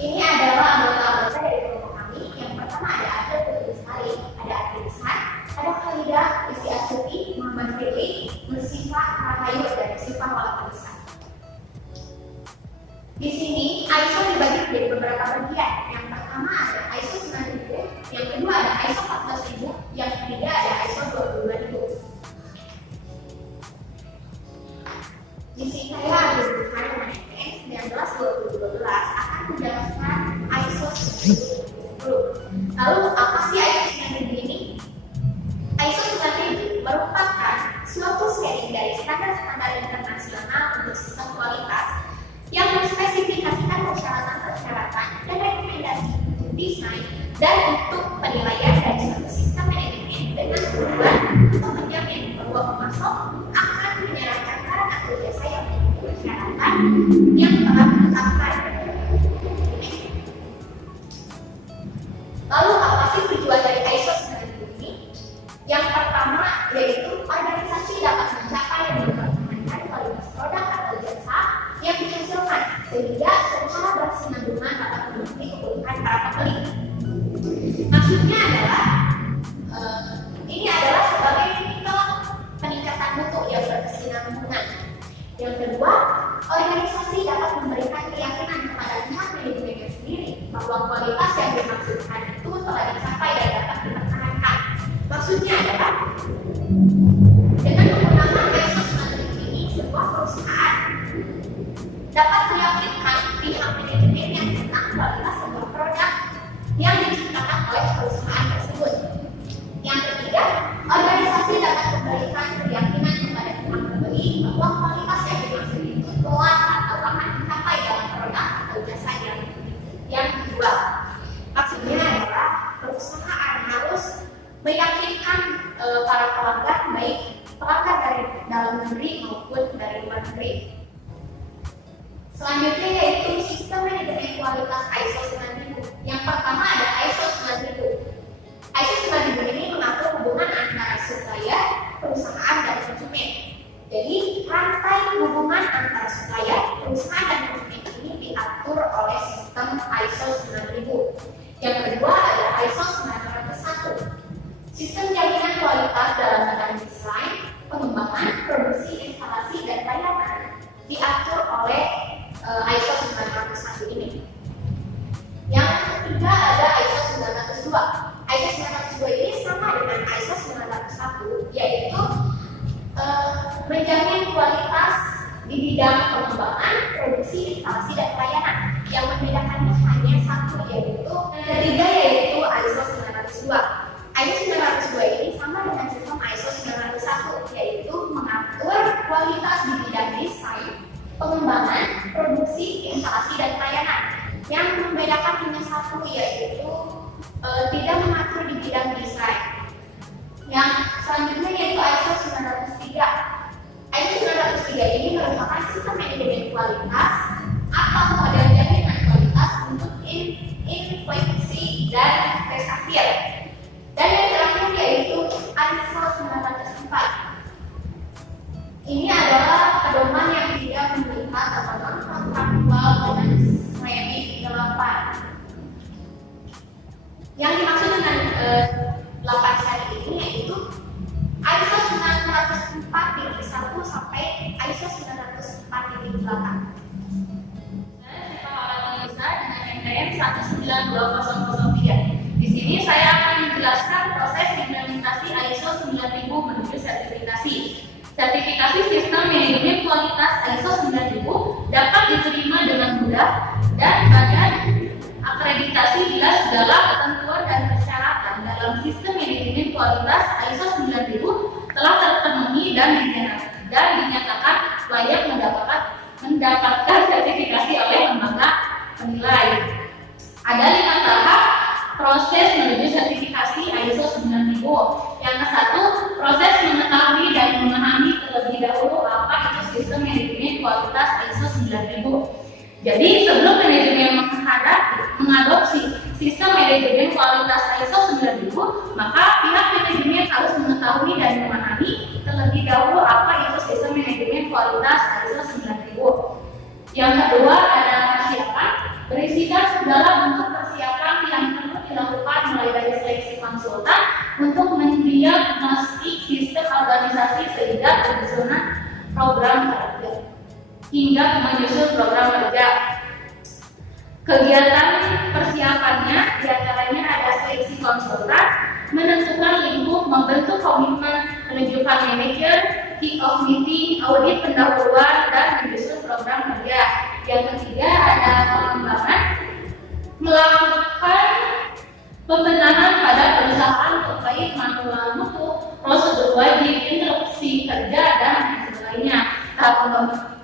Ini adalah anggota-anggota dari kelompok kami. Yang pertama ada Adel Putri Lestari, ada Adel Ishan, ada Khalida Isi Astuti, Muhammad Firly, Nursifah Rahayu, dan Sifah Walapanisa. Di sini ISO dibagi menjadi beberapa bagian. Yang pertama ada ISO 9000, yang kedua ada ISO 14000, yang ketiga ada ISO 22000. Di sini saya ambil desain MNN 19-2012 akan menjelaskan ISO 9000. Lalu apa sih ISO 9000 ini? ISO 9000 merupakan suatu seri dari standar-standar internasional untuk sistem kualitas yang menspesifikasikan persyaratan-persyaratan dan rekomendasi untuk desain dan untuk penilaian dari suatu sistem manajemen dengan tujuan untuk menjamin bahwa pemasok akan menyerahkan barang atau jasa yang memiliki persyaratan yang telah ditetapkan. Lalu apa sih tujuan dari ISO 9000 ini? Yang pertama yaitu organisasi dapat mencapai dan mempertahankan kualitas produk atau jasa yang dihasilkan sehingga secara berkesinambungan dapat memenuhi kebutuhan para pembeli. Maksudnya adalah ini adalah sebagai titel peningkatan mutu yang berkesinambungan. Yang kedua, organisasi dapat memberikan keyakinan kepada pihak manajemennya sendiri bahwa kualitas yang dimaksudkan itu telah dicapai dan dapat dipertahankan. Maksudnya adalah dengan menggunakan ISO 9000 ini sebuah perusahaan dapat meyakinkan pihak manajemennya tentang kualitas sebuah produk yang diciptakan oleh perusahaan tersebut. Yang ketiga, organisasi dapat memberikan keyakinan kepada pihak pembeli bahwa kualitas yang dimaksud itu telah atau akan dicapai dalam produk atau jasa yang dijual. Maksudnya adalah perusahaan harus meyakinkan para pelanggan, baik pelanggan dari dalam negeri maupun dari luar negeri. Selanjutnya yaitu sistem manajemen kualitas ISO 9000. Yang pertama ada ISO 9000. ISO 9000 ini mengatur hubungan antara supplier, perusahaan, dan konsumen. Jadi rantai hubungan antara supplier, perusahaan, dan konsumen ini diatur oleh sistem ISO 9000. Yang kedua ada ISO 901. Sistem jaminan kualitas dalam bidang desain, pengembangan, produksi, instalasi, dan layanan diatur oleh ISO 901 ini. Yang ketiga ada ISO 902. ISO 902 ini sama dengan ISO 901, yaitu menjamin kualitas di bidang pengembangan, produksi, instalasi, dan pelayanan. Yang membedakannya hanya satu, yaitu yang ketiga yaitu ISO 902. ISO 902 ini sama dengan sistem ISO 901, yaitu mengatur kualitas di bidang desain, pengembangan, produksi, instalasi, dan pelayanan. Yang membedakan hanya satu, yaitu tidak mengatur di bidang desain. Yang selanjutnya yaitu ISO 903. ISO 903 ini merupakan sistem manajemen kualitas atau model jaminan kualitas untuk inspeksi dan tes akhir. Dan yang terakhir yaitu ISO 904. Ini adalah pedoman yang tidak melihat tatanan kontraktual dengan remit 8. Yang dimaksud dengan 8 seri ini yaitu ISO 904.1 sampai ISO 904.8. Saya Lisa dengan NPM 192.003. Di sini saya akan menjelaskan proses implementasi ISO 9000 menuju sertifikasi. Sertifikasi sistem manajemen kualitas ISO 9000 dapat diterima dengan mudah dan badan akreditasi bila segala ketentuan dan persyaratan dalam sistem manajemen kualitas ISO 9000 telah terpenuhi dan dinyatakan layak mendapatkan sertifikasi oleh lembaga penilai. Ada 5 tahap proses menuju sertifikasi ISO 9000. Yang ke-1, proses mengetahui dan memahami terlebih dahulu apa itu sistem manajemen kualitas ISO 9000. Jadi sebelum manajemen mengadopsi sistem manajemen kualitas ISO 9000, maka pihak manajemen harus mengetahui dan memahami terlebih dahulu apa itu sistem manajemen kualitas ISO 9000. Yang kedua ada persiapan, berisikan segala program kerja hingga menyusun program kerja. Kegiatan persiapannya diantaranya ada seleksi konsultan, menentukan lingkup, membentuk komitmen, menunjukkan manajer, kick-off meeting, audit pendahuluan, dan menyusun program kerja. Yang ketiga ada pengembangan, melakukan pembenahan pada perusahaan terkait manual mutu, prosedur wajib, instruksi kerja, dan lainnya.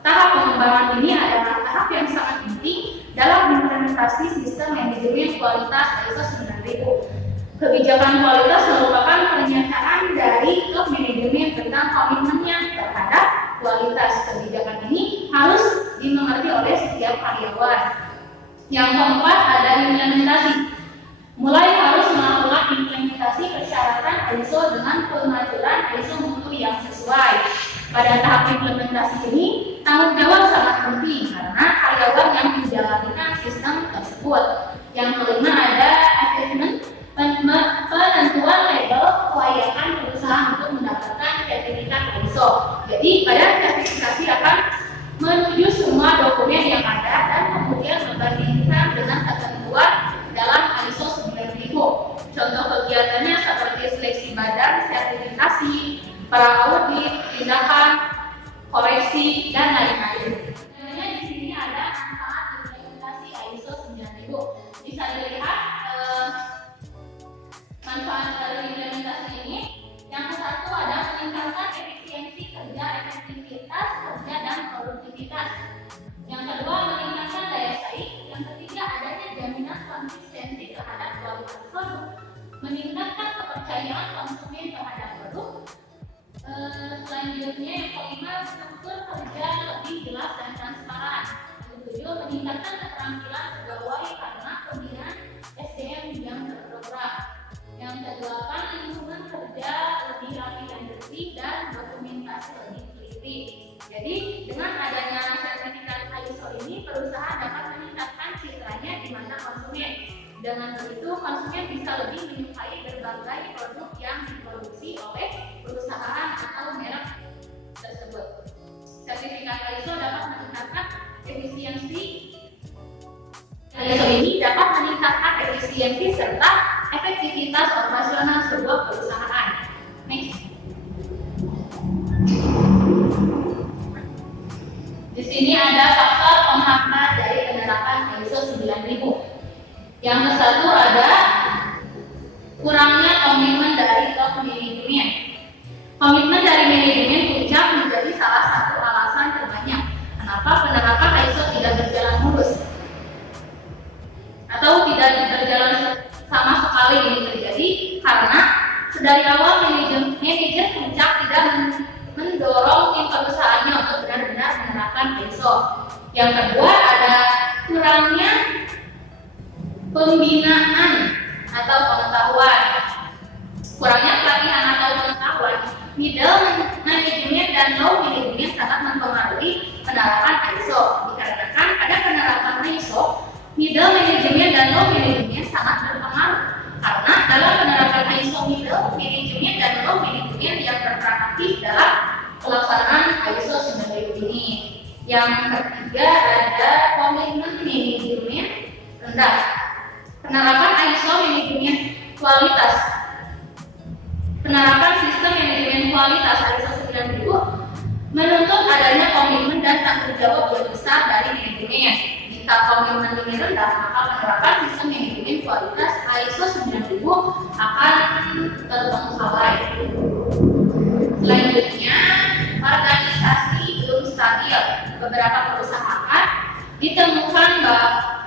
Tahap pengembangan ini adalah tahap yang sangat penting dalam implementasi sistem manajemen kualitas ISO 9000. Kebijakan kualitas merupakan pernyataan dari top manajemen tentang komitmennya terhadap kualitas. Kebijakan ini harus dimengerti oleh setiap karyawan. Yang keempat ada implementasi. Mulai harus melakukan implementasi persyaratan ISO dengan pengaturan ISO mutu yang sesuai. Pada tahap implementasi ini, tanggung jawab sangat penting karena karyawan yang menjalankan sistem tersebut. Yang kelima ada assessment, penentuan label kelayakan perusahaan untuk mendapatkan sertifikat ISO. Jadi pada sertifikasi akan menuju semua dokumen yang ada dan kemudian membandingkan dengan ketentuan dalam ISO 9000. Contoh kegiatannya seperti seleksi badan, sertifikasi, pra-audit, tindakan, koreksi, dan lain-lain. Sebenarnya di sini ada manfaat implementasi ISO 9000. Bisa dilihat manfaat dari implementasi ini. Yang satu ada meningkatkan efisiensi kerja, efektivitas kerja, dan produktivitas. Yang kedua meningkatkan daya saing. Yang ketiga adanya jaminan konsistensi terhadap kualitas produk, meningkatkan kepercayaan konsumen terhadap produk. Selanjutnya yang kelima, struktur kerja lebih jelas dan transparan. Yang ketujuh, meningkatkan keterampilan pegawai karena pembinaan SDM yang terprogram. Yang kedelapan, lingkungan kerja lebih rapi dan bersih dan dokumentasi lebih teliti. Jadi dengan adanya sertifikat ISO ini, perusahaan dapat meningkatkan citranya di mata konsumen. Dengan begitu, konsumen bisa lebih menyukai berbagai produk yang diproduksi oleh perusahaan atau merek tersebut. Sertifikat ISO dapat meningkatkan efisiensi. ISO ini dapat meningkatkan efisiensi serta efektivitas operasional sebuah perusahaan. Next. Di sini ada faktor penghambat dari penerapan ISO 9000. Yang ke satu ada kurangnya komitmen dari top manajemen. Komitmen dari manajemen puncak menjadi salah satu alasan terbanyak kenapa penerapan ISO tidak berjalan mulus atau tidak berjalan sama sekali. Ini terjadi karena sedari awal manajer puncak tidak mendorong tim perusahaannya untuk benar-benar menerapkan ISO. Yang kedua ada kurangnya pembinaan atau pengetahuan. Kurangnya pelatihan atau pengetahuan. Middle management dan low management sangat mempengaruhi penerapan ISO. Dikarenakan ada penerapan ISO, middle management dan low management sangat berpengaruh. Karena dalam penerapan ISO, middle management dan low management yang berperan aktif dalam pelaksanaan ISO 9000 ini. Yang ketiga ada komitmen manajemen rendah. Penerapan ISO manajemen kualitas. Penerapan sistem manajemen kualitas ISO 9000 menuntut adanya komitmen dan tanggung jawab yang besar dari manajemen. Jika komitmen ini rendah, maka penerapan sistem manajemen kualitas ISO 9000 akan terbengkalai. Selanjutnya, organisasi belum stabil. Beberapa perusahaan ditemukan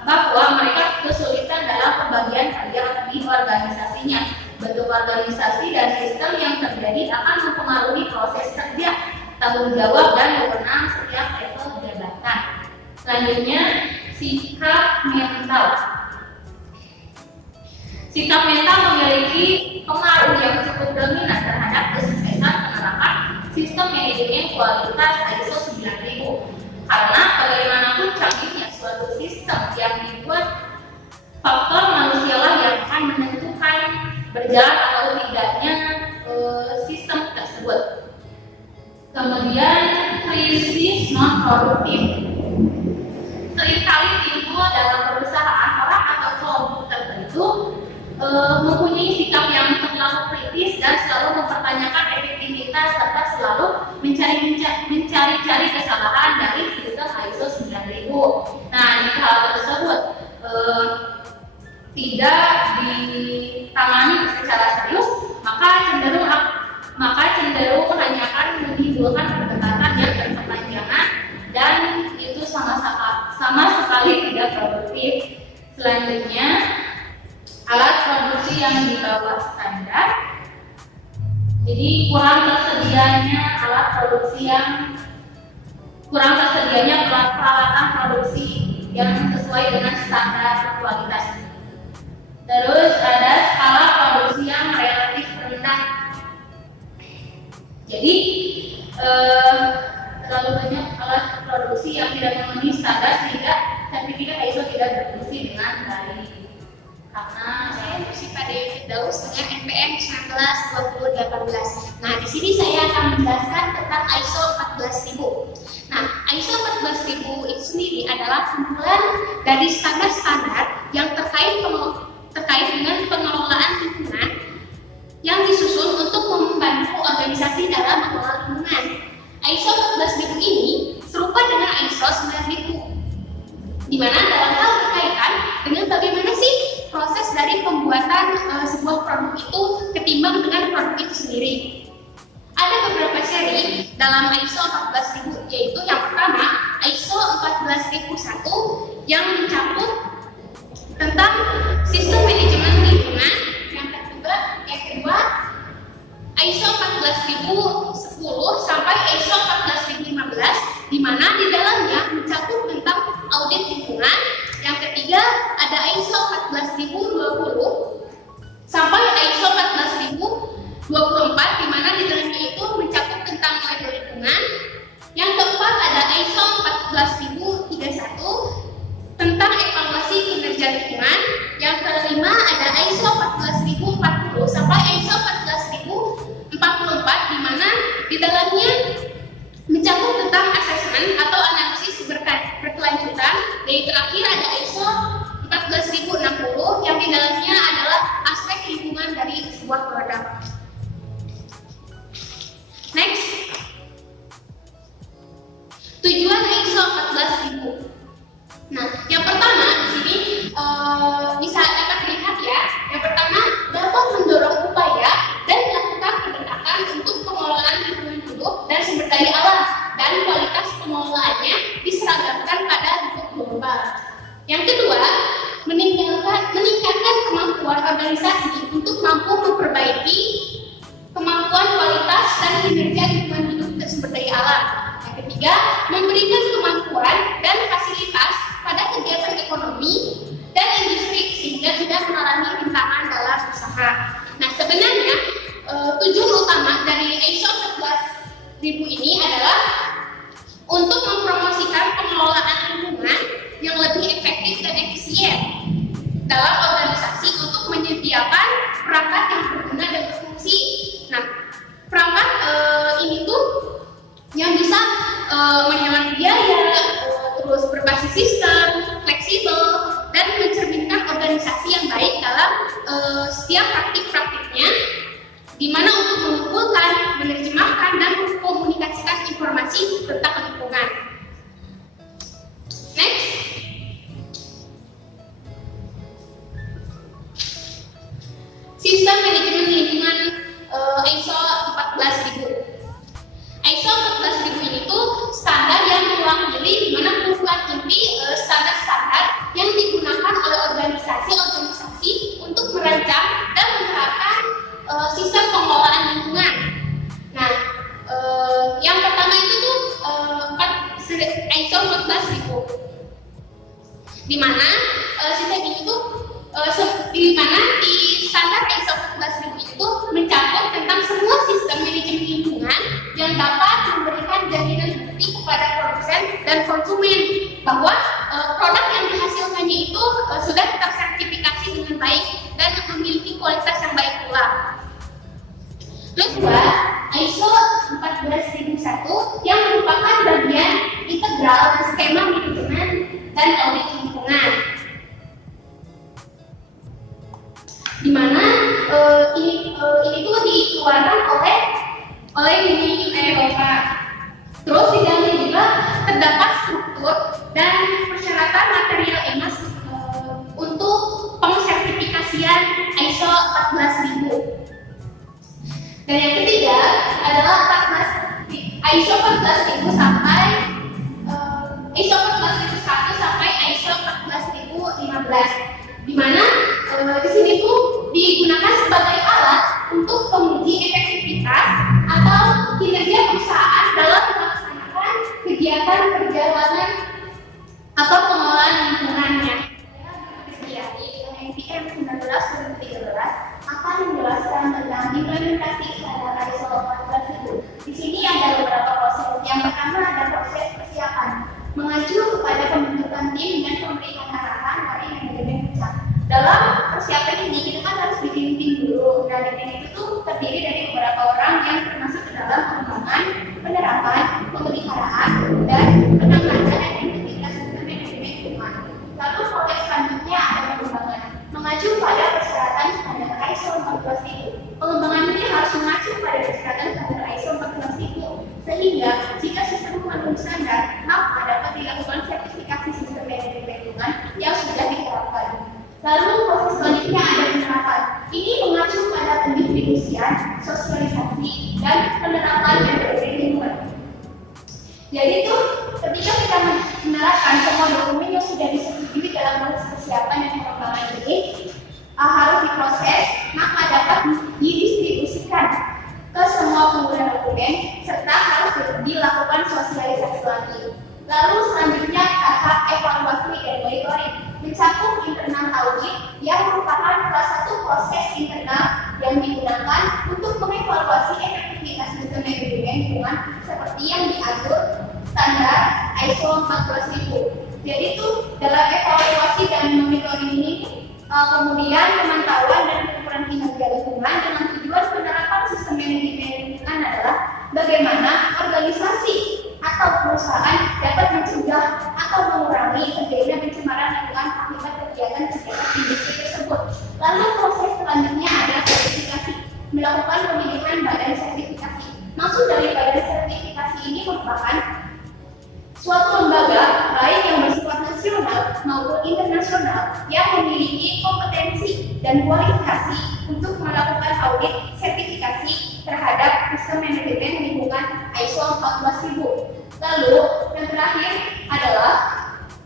bahwa mereka kesulitan dalam pembagian kerja di organisasinya. Bentuk organisasi dan sistem yang terjadi akan mempengaruhi proses kerja, tanggung jawab, dan wewenang setiap level jabatan. Selanjutnya, sikap mental. Sikap mental memiliki pengaruh yang cukup dominan terhadap kesuksesan penerapan sistem manajemen kualitas ISO 9000. Karena bagaimanapun canggihnya suatu sistem yang dibuat, faktor manusialah yang akan menentukan berjalan atau tidaknya sistem tersebut. Kemudian produktif. Seringkali timbul dalam perusahaan orang atau kelompok tertentu mempunyai sikap yang terlalu kritis dan selalu mempertanyakan efektivitas serta selalu mencari-cari kesalahan dari sistem ISO 9000. Nah, jika hal tersebut tidak ditangani secara serius, maka cenderung hanya akan menimbulkan perdebatan yang berkepanjangan dan itu sama sekali tidak produktif. Selanjutnya, alat produksi yang di bawah standar. Jadi kurang tersedianya peralatan produksi yang sesuai dengan standar kualitas. Terus ada skala produksi yang relatif rendah. Jadi terlalu banyak alat produksi yang tidak memenuhi standar sehingga sertifikat ISO tidak berfungsi dengan baik. Karena saya bersifat Dewi Firdaus dengan NPM 19/2018. Nah, di sini saya akan menjelaskan tentang ISO 14000. Nah, ISO 14000 itu sendiri adalah kumpulan dari standar-standar yang terkait dengan pengelolaan lingkungan yang disusun untuk membantu organisasi dalam mengelola lingkungan. ISO 14000 ini serupa dengan ISO 9000, di mana dalam hal berkaitan dengan bagaimana sih proses dari pembuatan sebuah produk itu ketimbang dengan produk itu sendiri. Ada beberapa seri dalam ISO 14000, yaitu yang pertama ISO 14001 yang mencakup tentang sistem manajemen lingkungan, yang kedua ISO 14010 sampai ISO 14015, di mana di dalamnya mencakup tentang audit lingkungan. Yang ketiga ada ISO 14020 sampai ISO 14024, di mana di dalamnya itu mencakup tentang label lingkungan. Yang keempat ada ISO 14031 tentang evaluasi kinerja lingkungan. Yang kelima ada ISO 14040 sampai ISO 14044, di mana di dalamnya mencakup tentang asesmen atau analisis berkelanjutan. Dan yang terakhir ada ISO 14060 yang di dalamnya adalah aspek lingkungan dari sebuah produk. Next, tujuan ISO 14000. Nah, yang pertama di sini bisa dapat dilihat ya. Yang pertama, dapat mendorong upaya dan melakukan pendekatan untuk pengelolaan lingkungan hidup dan sumber daya alam, dan kualitas pengelolaannya diseragamkan pada lingkup global. Yang kedua, meningkatkan kemampuan organisasi untuk mampu memperbaiki kemampuan kualitas dan kinerja lingkungan hidup dan sumber daya alam. Yang ketiga, memberikan kemampuan dan fasilitas pada kegiatan ekonomi dan industri sehingga tidak mengalami rintangan dalam usaha. Nah, sebenarnya tujuan utama dari ISO 14000 ini adalah untuk mempromosikan pengelolaan lingkungan yang lebih efektif dan efisien dalam organisasi untuk menyediakan perangkat yang berguna dan berfungsi. Nah, perangkat ini tuh yang bisa menghemat biaya, terus berbasis sistem, fleksibel, dan mencerminkan organisasi yang baik dalam setiap praktik-praktiknya, di mana untuk mengumpulkan, menerjemahkan, dan mengkomunikasikan informasi tentang lingkungan. Next, sistem manajemen lingkungan ISO 14000. ISO 14000 ini tuh standar yang mewakili di mana kumpulan inti standar-standar yang digunakan oleh organisasi-organisasi untuk merancang dan menerapkan sistem pengelolaan lingkungan. Nah, yang pertama itu tuh ISO 14000, di mana sistem ini tuh di mana di standar ISO 14000 itu mencakup tentang semua sistem manajemen lingkungan yang dapat memberikan jaminan bukti kepada produsen dan konsumen bahwa produk yang dihasilkannya itu sudah tersertifikasi dengan baik dan memiliki kualitas yang baik pula. Kedua, ISO 14001 yang merupakan bagian integrasi Dan yang ketiga adalah ISO 14000 sampai ISO 14001 sampai ISO 14015, di mana di sini tuh digunakan sebagai alat untuk menguji efektivitas atau kinerja perusahaan dalam melaksanakan kegiatan perjalanan atau pengelolaan lingkungannya. Dengan NPM 19/2013 akan menjelaskan tentang implementasi standar ISO 14000. Di sini ada beberapa proses. Yang pertama ada proses persiapan, mengacu kepada pembentukan tim dan pemberian arahan dari manajemen pusat. Dalam persiapan ini kita kan harus bikin tim dulu. Nah, tim itu tuh terdiri dari beberapa orang yang termasuk ke dalam pengembangan, penerapan, pemeliharaan, dan penanganan efektivitas sistem manajemen lingkungan. Lalu proses selanjutnya ada pengembangan, mengacu pada persyaratan standar ISO 14000. Pengembangan ini harus mengacu pada persyaratan standar ISO 14000, sehingga jika sistem mengandung standar, maka dapat dilakukan sertifikasi sistem manajemen lingkungan yang sudah diterapkan. Lalu proses selanjutnya ada penerapan. Ini mengacu pada pendistribusian, sosialisasi, dan penerapan manajemen lingkungan. Jadi itu ketika kita menerapkan semua dokumen yang sudah disetujui dalam proses persiapan dan pengembangan ini harus diproses, maka dapat didistribusikan ke semua pengguna dokumen serta harus dilakukan sosialisasi lagi. Lalu selanjutnya tahap evaluasi dan monitoring, mencakup internal audit yang merupakan salah satu proses internal yang digunakan untuk mengevaluasi efektivitas sistem manajemen lingkungan seperti yang diatur standar ISO 14000. Jadi itu dalam evaluasi dan monitoring ini kemudian pemantauan dan pengukuran kinerja lingkungan dengan tujuan penerapan sistem manajemen lingkungan adalah bagaimana organisasi atau perusahaan dapat mencegah atau mengurangi terjadinya pencemaran lingkungan akibat kegiatan industri tersebut. Lalu proses selanjutnya adalah sertifikasi, melakukan pemilihan badan sertifikasi. Maksud dari badan sertifikasi ini merupakan suatu lembaga baik yang bersifat nasional maupun internasional yang memiliki kompetensi dan kualifikasi untuk melakukan audit sertifikasi terhadap sistem manajemen lingkungan ISO 14000. Lalu yang terakhir adalah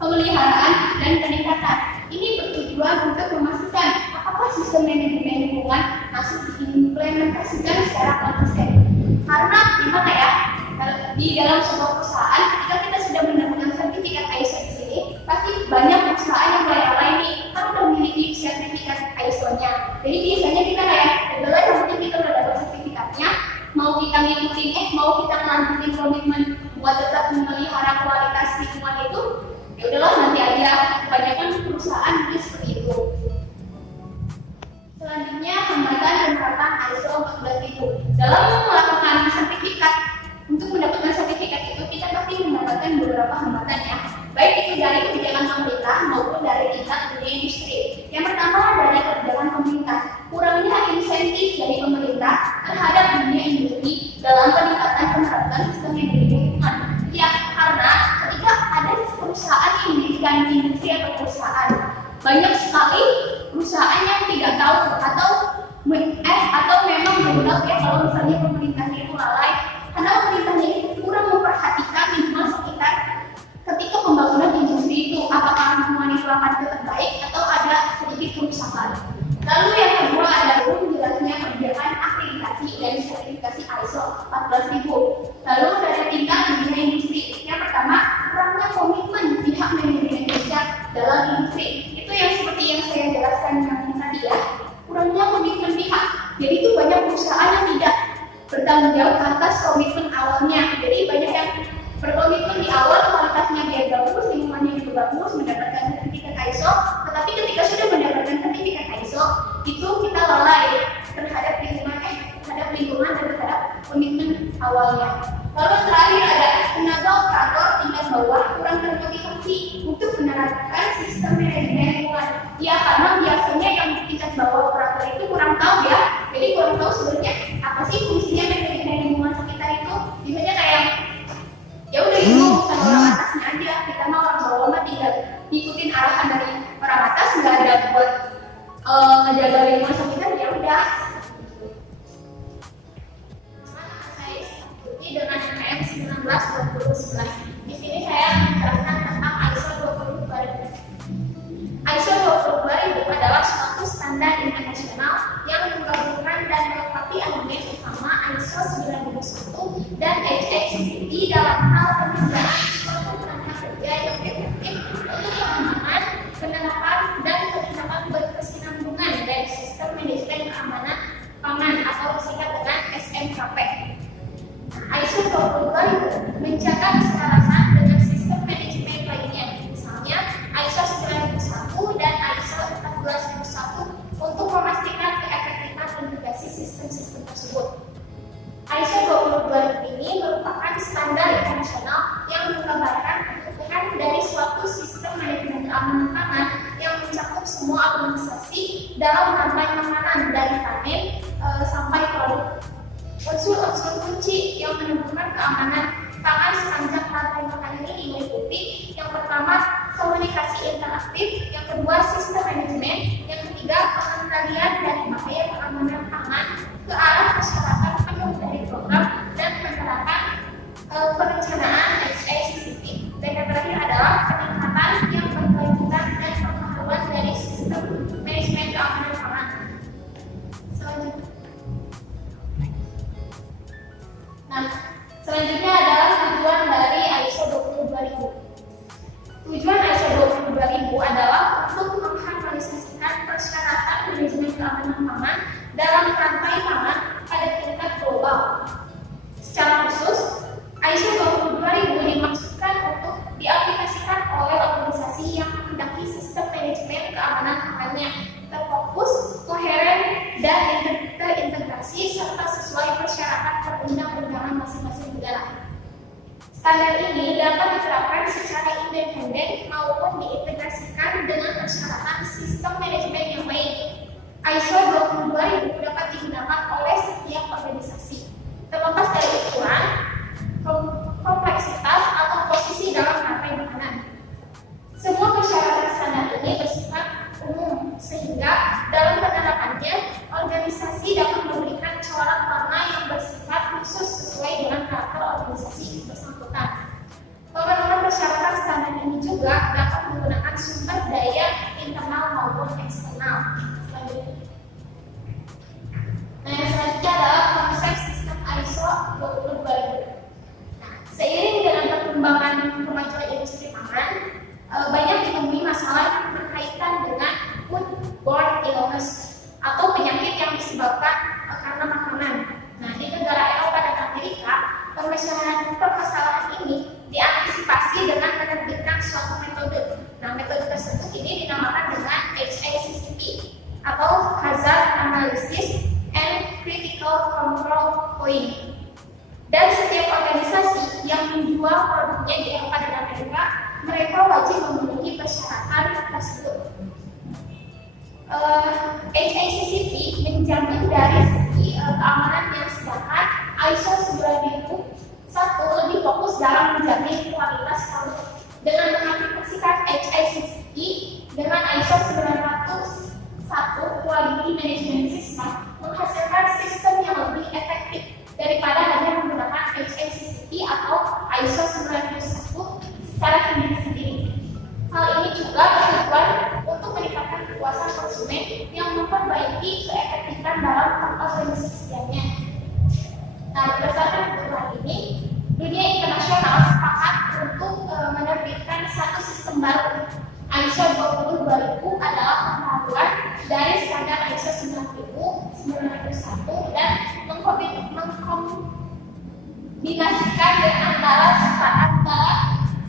pemeliharaan dan peningkatan. Ini bertujuan untuk memastikan apakah sistem manajemen lingkungan masih diimplementasikan secara konsisten. Karena gimana ya, di dalam sebuah perusahaan ketika kita sudah mendapatkan sertifikat ISO di sini, pasti banyak perusahaan yang lalai nih kan udah memiliki sertifikat ISO-nya. Jadi biasanya kita kayak, udahlah yang penting kita udah dapat sertifikatnya, mau kita ngikutin, mau kita melanjutin komitmen buat tetap memelihara kualitas lingkungan itu, ya udahlah nanti aja. Kebanyakan perusahaan juga seperti itu. Selanjutnya hambatan penerapan ISO 14000. Dalam melakukan sertifikat, untuk mendapatkan sertifikat itu kita pasti mendapatkan beberapa hambatan ya, baik itu dari kebijakan pemerintah maupun dari tingkat dunia industri. Yang pertama dari kebijakan pemerintah, kurangnya insentif dari pemerintah terhadap dunia industri dalam peningkatan penerapan sistem manajemen lingkungan. Ya, karena ketika ada perusahaan yang mendirikan industri atau perusahaan, banyak sekali perusahaan yang tidak tahu atau memang benar ya kalau misalnya pemerintahnya itu lalai, karena pemerintahnya itu kurang memperhatikan lingkungan sekitar ketika pembangunan industri itu, apakah lingkungan itu akan tetap baik atau ada sedikit kerusakan. Lalu yang kedua adalah jelasnya kebijakan akreditasi dan sertifikasi ISO 14000. Lalu dari tingkat dunia industri, yang pertama kurangnya komitmen pihak manajemen pusat dalam industri. Itu yang seperti yang saya jelaskan yang tadi ya, kurangnya komitmen pihak. Jadi itu banyak perusahaan yang tidak bertanggung jawab atas komitmen awalnya. Jadi banyak yang berkomitmen di awal kualitasnya biar bagus, lingkungannya juga bagus, mendapatkan sertifikat ISO, tetapi ketika sudah mendapatkan sertifikat ISO, itu kita lalai terhadap lingkungan dan terhadap komitmen awalnya. Lalu terakhir ada tenaga operator tingkat bawah kurang termotivasi untuk menerapkan sistem manajemen lingkungan. Ya, karena biasanya yang tingkat bawah operator itu kurang tahu ya, jadi kurang tahu sebenarnya apa sih fungsinya manajemen lingkungan sekitar itu. Biasanya kayak ya udah itu sama orang atasnya aja, kita mau orang bawah mah tinggal ngikutin arahan dari orang atas, nggak ada buat ngejaga lingkungan sekitar, ya udah. internasional yang menggabungkan dan melengkapi elemen utama ISO 9001 dan HACCP dalam hal penyelenggaraan suatu tenaga kerja yang efektif untuk pengembangan, penerapan, dan penindakan berkesinambungan dari sistem manajemen keamanan pangan atau disingkat dengan SMKP. ISO 22000 menjaga keselarasan dengan sistem manajemen lainnya, misalnya ISO 9001 dan ISO 14001 untuk memastikan keefektifan integrasi sistem-sistem tersebut. ISO 22000 ini merupakan standar internasional yang menggambarkan kebutuhan dari suatu sistem manajemen keamanan pangan yang mencakup semua organisasi dalam rantai makanan dari panen sampai produk. Unsur-unsur kunci yang menentukan keamanan pangan sepanjang rantai makanan ini meliputi yang pertama komunikasi interaktif, yang kedua sistem manajemen, yang ketiga pengendalian dan bahaya keamanan pangan ke arah masyarakat penuh dari program dan penerapan perencanaan HACCP. Dan yang terakhir adalah peningkatan yang berkelanjutan dan pengetahuan dari sistem manajemen keamanan pangan. Selanjutnya adalah tujuan dari ISO 22000. Tujuan ISO 22000 adalah untuk mengharmonisasikan persyaratan manajemen keamanan pangan dalam rantai pangan pada tingkat global. Secara khusus, ISO 22000 dimaksudkan untuk diaplikasikan oleh organisasi yang menghendaki sistem manajemen keamanan pangannya terfokus, koheren, dan terintegrasi serta sesuai persyaratan perundang-undangan masing-masing negara. Standar ini dapat diterapkan secara independen maupun diintegrasikan dengan persyaratan sistem manajemen yang lain. ISO 22000 dapat digunakan oleh setiap organisasi, terlepas dari ukuran, kompleksitas, atau posisi dalam rantai makanan. Semua persyaratan standar ini bersifat umum, sehingga dalam penerapannya organisasi dapat memberikan corak warna yang bersifat khusus sesuai dengan karakter organisasi bersangkutan. Pemenuhan persyaratan standar ini juga dapat menggunakan sumber daya internal maupun eksternal. Yang selanjutnya adalah konsep sistem ISO 22000. Seiring dengan perkembangan kemajuan industri pangan, banyak ditemui masalah berkaitan dengan foodborne illness atau penyakit yang disebabkan karena makanan. Di negara Eropa dan Amerika, permasalahan ini diantisipasi dengan menerbitkan suatu metode. Metode tersebut ini dinamakan dengan HACCP atau Hazard Analysis and Critical Control Point. Dan setiap organisasi yang menjual produknya di Eropa dan Amerika, mereka wajib memiliki persyaratan tersebut. HACCP menjamin dari segi keamanan yang sedangkan ISO 9001 lebih fokus dalam menjamin kualitas produk. Dengan mengaplikasikan HACCP dengan ISO 901 Quality Management System menghasilkan sistem yang lebih efektif daripada hanya menggunakan HACCP atau ISO 91 secara sendiri-sendiri. Hal ini juga bertujuan untuk meningkatkan kepuasan konsumen yang memperbaiki keefektifan dalam pengorganisasiannya. Berdasarkan kebutuhan ini, dunia internasional sepakat untuk menerbitkan satu sistem baru. ISO 22000 adalah pembaruan dari standar ISO 9001 dan mengkombinasikan antara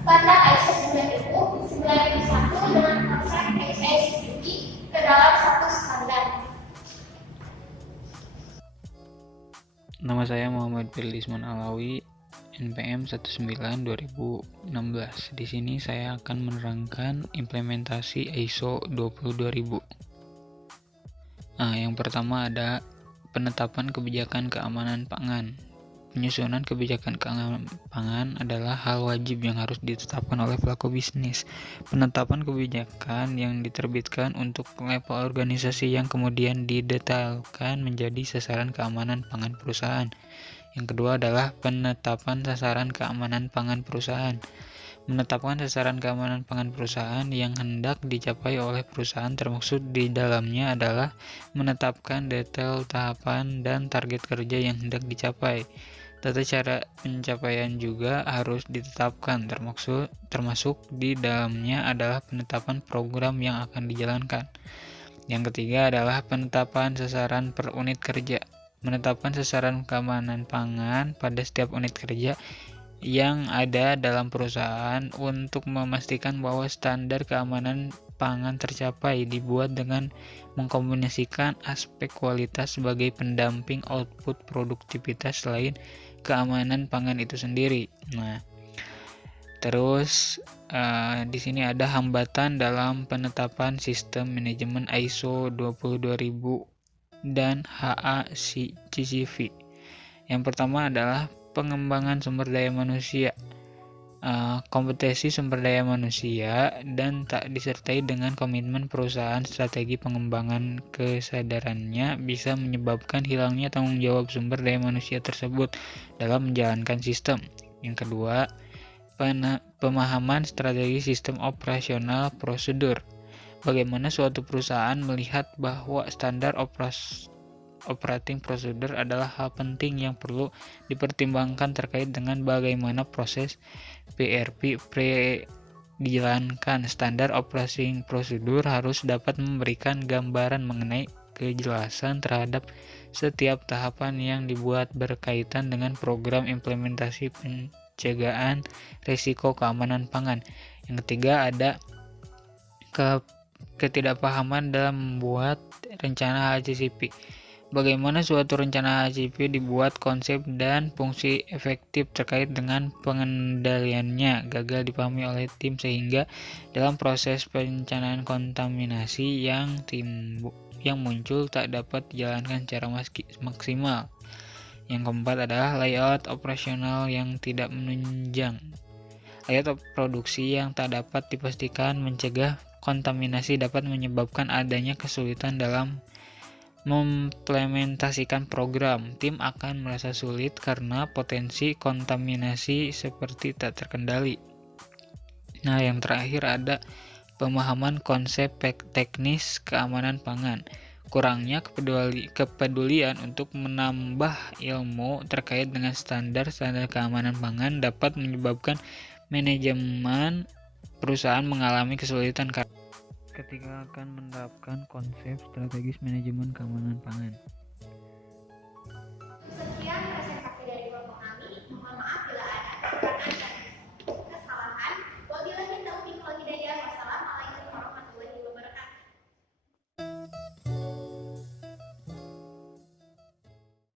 standar ISO 9001 dengan konsep HACCP ke dalam satu standar. Nama saya Muhammad Firlisman Alawi, NPM 19/2016. Di sini saya akan menerangkan implementasi ISO 22000. Yang pertama ada penetapan kebijakan keamanan pangan. Penyusunan kebijakan keamanan pangan adalah hal wajib yang harus ditetapkan oleh pelaku bisnis. Penetapan kebijakan yang diterbitkan untuk level organisasi yang kemudian didetailkan menjadi sasaran keamanan pangan perusahaan. Yang kedua adalah penetapan sasaran keamanan pangan perusahaan. Menetapkan sasaran keamanan pangan perusahaan yang hendak dicapai oleh perusahaan, termaksud di dalamnya adalah menetapkan detail tahapan dan target kerja yang hendak dicapai. Tata cara pencapaian juga harus ditetapkan, termasuk di dalamnya adalah penetapan program yang akan dijalankan. Yang ketiga adalah penetapan sasaran per unit kerja. Menetapkan sasaran keamanan pangan pada setiap unit kerja yang ada dalam perusahaan untuk memastikan bahwa standar keamanan pangan tercapai, dibuat dengan mengkombinasikan aspek kualitas sebagai pendamping output produktivitas selain keamanan pangan itu sendiri. Nah, terus di sini ada hambatan dalam penetapan sistem manajemen ISO 22000 dan HACCP. Yang pertama adalah pengembangan sumber daya manusia. Kompetensi sumber daya manusia dan tak disertai dengan komitmen perusahaan, strategi pengembangan kesadarannya bisa menyebabkan hilangnya tanggung jawab sumber daya manusia tersebut dalam menjalankan sistem. Yang kedua, pemahaman strategi sistem operasional prosedur. Bagaimana suatu perusahaan melihat bahwa standar operating procedure adalah hal penting yang perlu dipertimbangkan terkait dengan bagaimana proses PRP dijalankan. Standar operating procedure harus dapat memberikan gambaran mengenai kejelasan terhadap setiap tahapan yang dibuat berkaitan dengan program implementasi pencegahan risiko keamanan pangan. Yang ketiga ada ketidakpahaman dalam membuat rencana HACCP. Bagaimana suatu rencana HACCP dibuat, konsep dan fungsi efektif terkait dengan pengendaliannya gagal dipahami oleh tim, sehingga dalam proses perencanaan kontaminasi yang muncul tak dapat dijalankan secara maksimal. Yang keempat adalah layout operasional yang tidak menunjang. Layout produksi yang tak dapat dipastikan mencegah kontaminasi dapat menyebabkan adanya kesulitan dalam mengimplementasikan program. Tim akan merasa sulit karena potensi kontaminasi seperti tak terkendali. Nah, yang terakhir ada pemahaman konsep teknis keamanan pangan. Kurangnya kepedulian untuk menambah ilmu terkait dengan standar keamanan pangan dapat menyebabkan manajemen perusahaan mengalami kesulitan ketika akan menerapkan konsep strategis manajemen keamanan pangan.